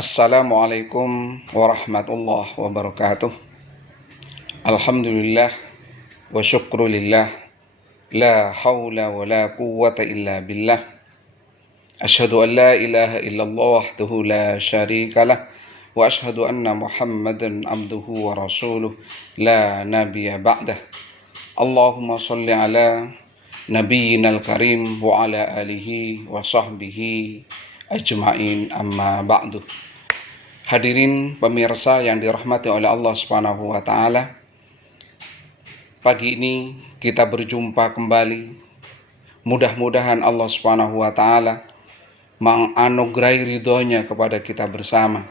Assalamualaikum warahmatullahi wabarakatuh. Alhamdulillah wa syukrulillah. La hawla wa la quwwata illa billah. Ashhadu an la ilaha illallah wahdahu la syarikalah. Wa ashhadu anna Muhammadan abduhu wa rasuluh la nabiyya ba'dah. Allahumma salli ala nabiyyinal karim wa ala alihi wa sahbihi ajma'in, amma ba'du. Hadirin pemirsa yang dirahmati oleh Allah Subhanahu wa taala, pagi ini kita berjumpa kembali. Mudah-mudahan Allah Subhanahu wa taala menganugerahi ridhonya kepada kita bersama.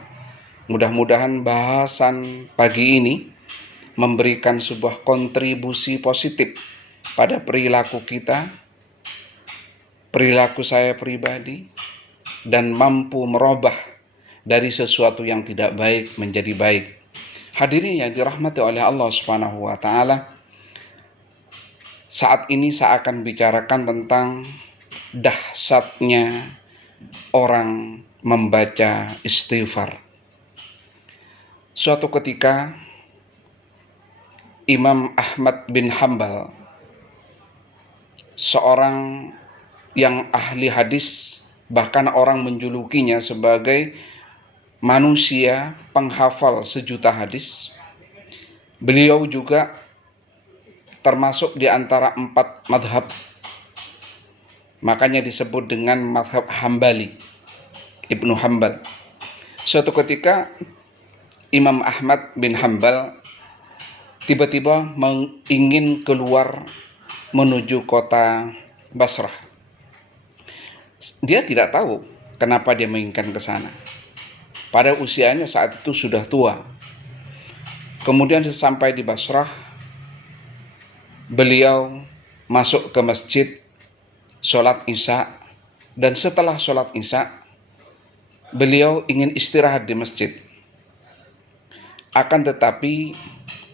Mudah-mudahan bahasan pagi ini memberikan sebuah kontribusi positif pada perilaku kita, perilaku saya pribadi, dan mampu merubah dari sesuatu yang tidak baik menjadi baik. Hadirin yang dirahmati oleh Allah Subhanahu wa taala, saat ini saya akan bicarakan tentang dahsyatnya orang membaca istighfar. Suatu ketika Imam Ahmad bin Hanbal, seorang yang ahli hadis, bahkan orang menjulukinya sebagai manusia penghafal sejuta hadis. Beliau juga termasuk di antara 4 madhab, makanya disebut dengan madhab Hambali, Ibnu Hanbal. Suatu ketika Imam Ahmad bin Hanbal tiba-tiba ingin keluar menuju kota Basrah. Dia tidak tahu kenapa dia menginginkan ke sana. Pada usianya saat itu sudah tua. Kemudian sesampai di Basrah, beliau masuk ke masjid, sholat isya, dan setelah sholat isya, beliau ingin istirahat di masjid. Akan tetapi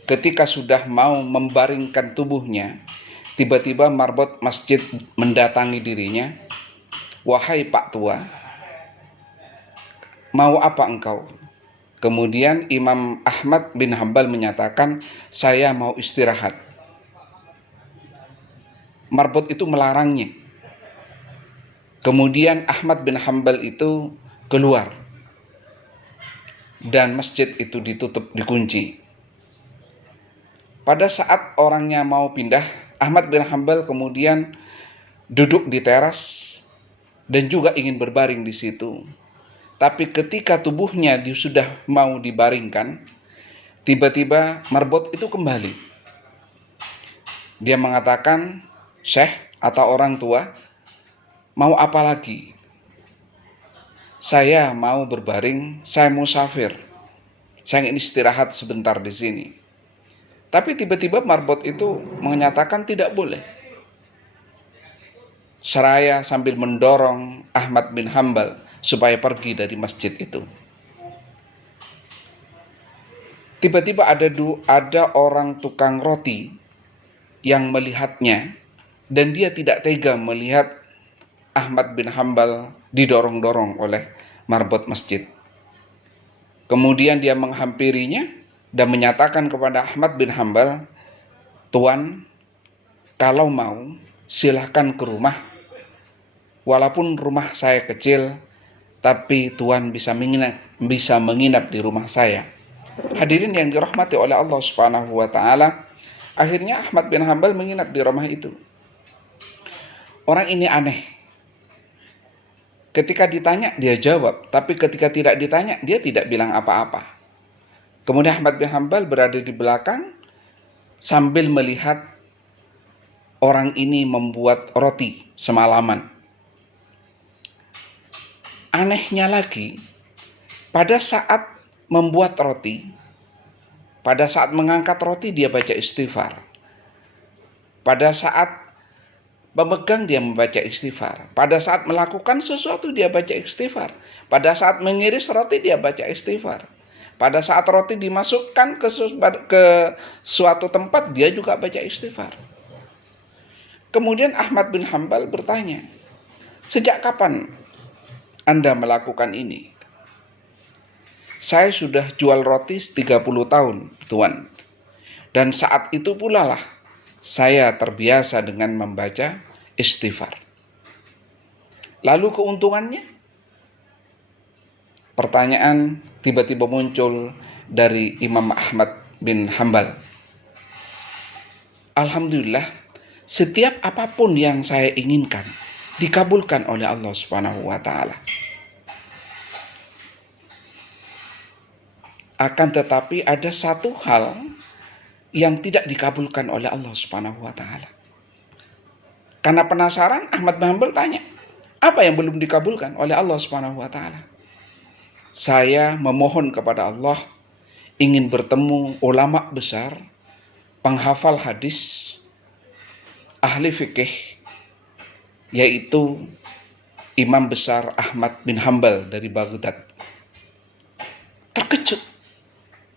ketika sudah mau membaringkan tubuhnya, tiba-tiba marbot masjid mendatangi dirinya. "Wahai Pak Tua, mau apa engkau?" Kemudian Imam Ahmad bin Hanbal menyatakan, "Saya mau istirahat." Marbot itu melarangnya. Kemudian Ahmad bin Hanbal itu keluar dan masjid itu ditutup, dikunci. Pada saat orangnya mau pindah, Ahmad bin Hanbal kemudian duduk di teras dan juga ingin berbaring di situ. Tapi ketika tubuhnya sudah mau dibaringkan, tiba-tiba marbot itu kembali. Dia mengatakan, "Syekh atau orang tua, mau apa lagi? Saya mau berbaring, saya musafir. Saya ingin istirahat sebentar di sini." Tapi tiba-tiba marbot itu menyatakan tidak boleh. Seraya sambil mendorong Ahmad bin Hanbal supaya pergi dari masjid itu. Tiba-tiba ada orang tukang roti yang melihatnya, dan dia tidak tega melihat Ahmad bin Hanbal didorong-dorong oleh marbot masjid. Kemudian dia menghampirinya dan menyatakan kepada Ahmad bin Hanbal, "Tuan, kalau mau silahkan ke rumah. Walaupun rumah saya kecil, tapi Tuan bisa menginap di rumah saya." Hadirin yang dirahmati oleh Allah Subhanahu wa taala, akhirnya Ahmad bin Hanbal menginap di rumah itu. Orang ini aneh. Ketika ditanya dia jawab, tapi ketika tidak ditanya dia tidak bilang apa-apa. Kemudian Ahmad bin Hanbal berada di belakang sambil melihat orang ini membuat roti semalaman. Anehnya lagi, pada saat membuat roti, pada saat mengangkat roti dia baca istighfar. Pada saat memegang dia membaca istighfar. Pada saat melakukan sesuatu dia baca istighfar. Pada saat mengiris roti dia baca istighfar. Pada saat roti dimasukkan ke suatu tempat dia juga baca istighfar. Kemudian Ahmad bin Hanbal bertanya, "Sejak kapan Anda melakukan ini?" Saya sudah jual roti 30 tahun, Tuan. Dan saat itu pula lah saya terbiasa dengan membaca istighfar. Lalu keuntungannya? Pertanyaan tiba-tiba muncul dari Imam Ahmad bin Hambal. Alhamdulillah, setiap apapun yang saya inginkan dikabulkan oleh Allah Subhanahu wa taala. Akan tetapi ada satu hal yang tidak dikabulkan oleh Allah Subhanahu wa taala. Karena penasaran, Ahmad bin Hambal tanya, apa yang belum dikabulkan oleh Allah Subhanahu wa taala? Saya memohon kepada Allah ingin bertemu ulama besar, penghafal hadis, ahli fikih, yaitu Imam besar Ahmad bin Hambal dari Baghdad. Terkejut.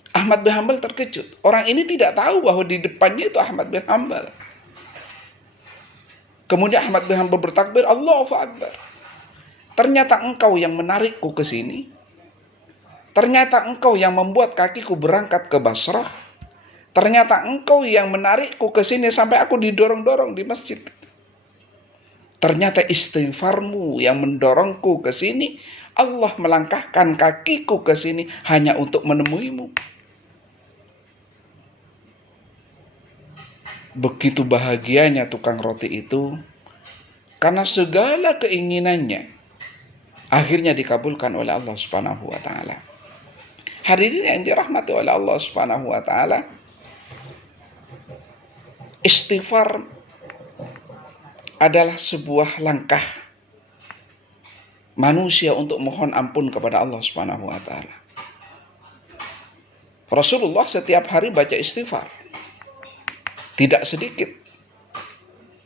Ahmad bin Hambal terkejut. Orang ini tidak tahu bahwa di depannya itu Ahmad bin Hambal. Kemudian Ahmad bin Hambal bertakbir, Allahu Akbar. Ternyata engkau yang menarikku ke sini. Ternyata engkau yang membuat kakiku berangkat ke Basrah. Ternyata engkau yang menarikku ke sini sampai aku didorong-dorong di masjid. Ternyata istighfarmu yang mendorongku ke sini. Allah melangkahkan kakiku ke sini hanya untuk menemuimu. Begitu bahagianya tukang roti itu karena segala keinginannya akhirnya dikabulkan oleh Allah Subhanahu wa taala. Hadirin yang dirahmati oleh Allah Subhanahu wa taala, istighfar adalah sebuah langkah manusia untuk mohon ampun kepada Allah Subhanahu wa taala. Rasulullah setiap hari baca istighfar. Tidak sedikit.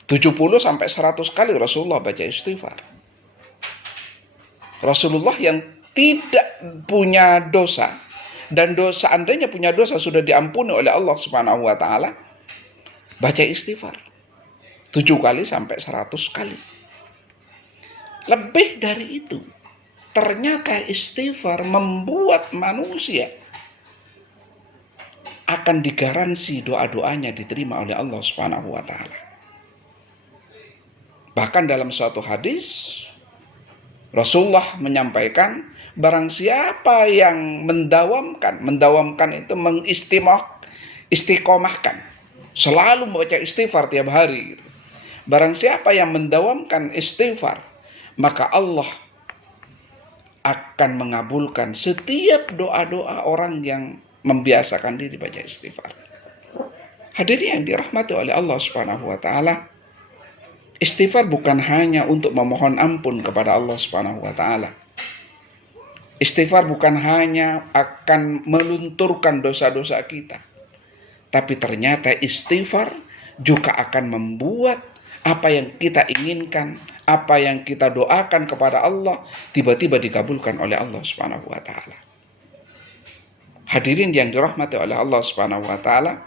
70 sampai 100 kali Rasulullah baca istighfar. Rasulullah yang tidak punya dosa dan seandainya punya dosa sudah diampuni oleh Allah Subhanahu wa taala, baca istighfar 7 kali sampai 100 kali. Lebih dari itu, ternyata istighfar membuat manusia akan digaransi doa-doanya diterima oleh Allah Subhanahu wa taala. Bahkan dalam suatu hadis Rasulullah menyampaikan, barang siapa yang mendawamkan itu mengistiqomahkan, selalu membaca istighfar tiap hari. Barang siapa yang mendawamkan istighfar, maka Allah akan mengabulkan setiap doa-doa orang yang membiasakan diri baca istighfar. Hadirin yang dirahmati oleh Allah Subhanahu wa taala, istighfar bukan hanya untuk memohon ampun kepada Allah Subhanahu wa taala. Istighfar bukan hanya akan melunturkan dosa-dosa kita. Tapi ternyata istighfar juga akan membuat apa yang kita inginkan, apa yang kita doakan kepada Allah tiba-tiba dikabulkan oleh Allah Subhanahu wa taala. Hadirin yang dirahmati oleh Allah Subhanahu wa taala,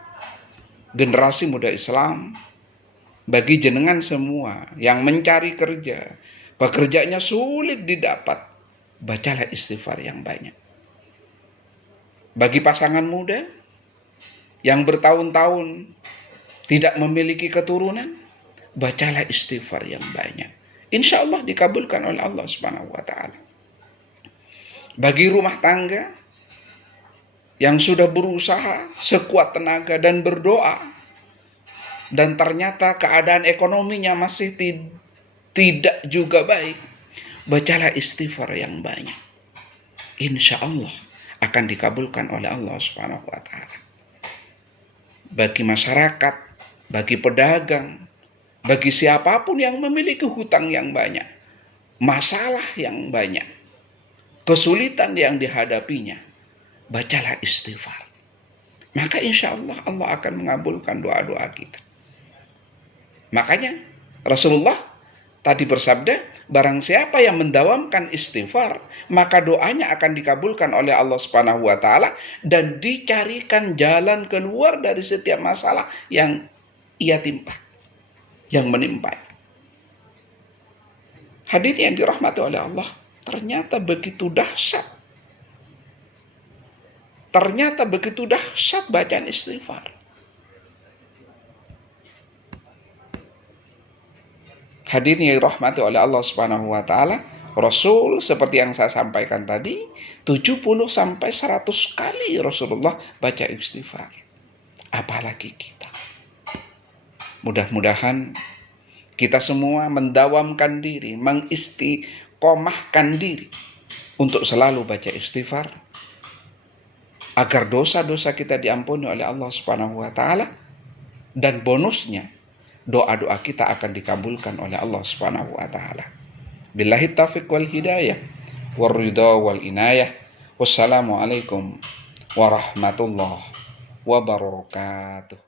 generasi muda Islam, bagi jenengan semua yang mencari kerja, pekerjaannya sulit didapat, bacalah istighfar yang banyak. Bagi pasangan muda yang bertahun-tahun tidak memiliki keturunan, bacalah istighfar yang banyak. Insya Allah dikabulkan oleh Allah Subhanahu wa taala. Bagi rumah tangga yang sudah berusaha sekuat tenaga dan berdoa, dan ternyata keadaan ekonominya masih tidak juga baik, bacalah istighfar yang banyak. Insya Allah akan dikabulkan oleh Allah Subhanahu wa taala. Bagi masyarakat, bagi pedagang, bagi siapapun yang memiliki hutang yang banyak, masalah yang banyak, kesulitan yang dihadapinya, bacalah istighfar. Maka insya Allah Allah akan mengabulkan doa-doa kita. Makanya Rasulullah tadi bersabda, barang siapa yang mendawamkan istighfar, maka doanya akan dikabulkan oleh Allah Subhanahu wa taala dan dicarikan jalan keluar dari setiap masalah yang ia timpa, yang menimpa. Hadirin yang dirahmati oleh Allah, ternyata begitu dahsyat Ternyata begitu dahsyat bacaan istighfar. Hadirin yang dirahmati oleh Allah Subhanahu wa taala, Rasul seperti yang saya sampaikan tadi, 70 sampai 100 kali Rasulullah baca istighfar. Apalagi kita. Mudah-mudahan kita semua mendawamkan diri, mengistiqomahkan diri untuk selalu baca istighfar agar dosa-dosa kita diampuni oleh Allah Subhanahu wa taala, dan bonusnya doa-doa kita akan dikabulkan oleh Allah Subhanahu wa taala. Billahi taufiq wal hidayah wal ridha wal inayah. Wassalamualaikum warahmatullahi wabarakatuh.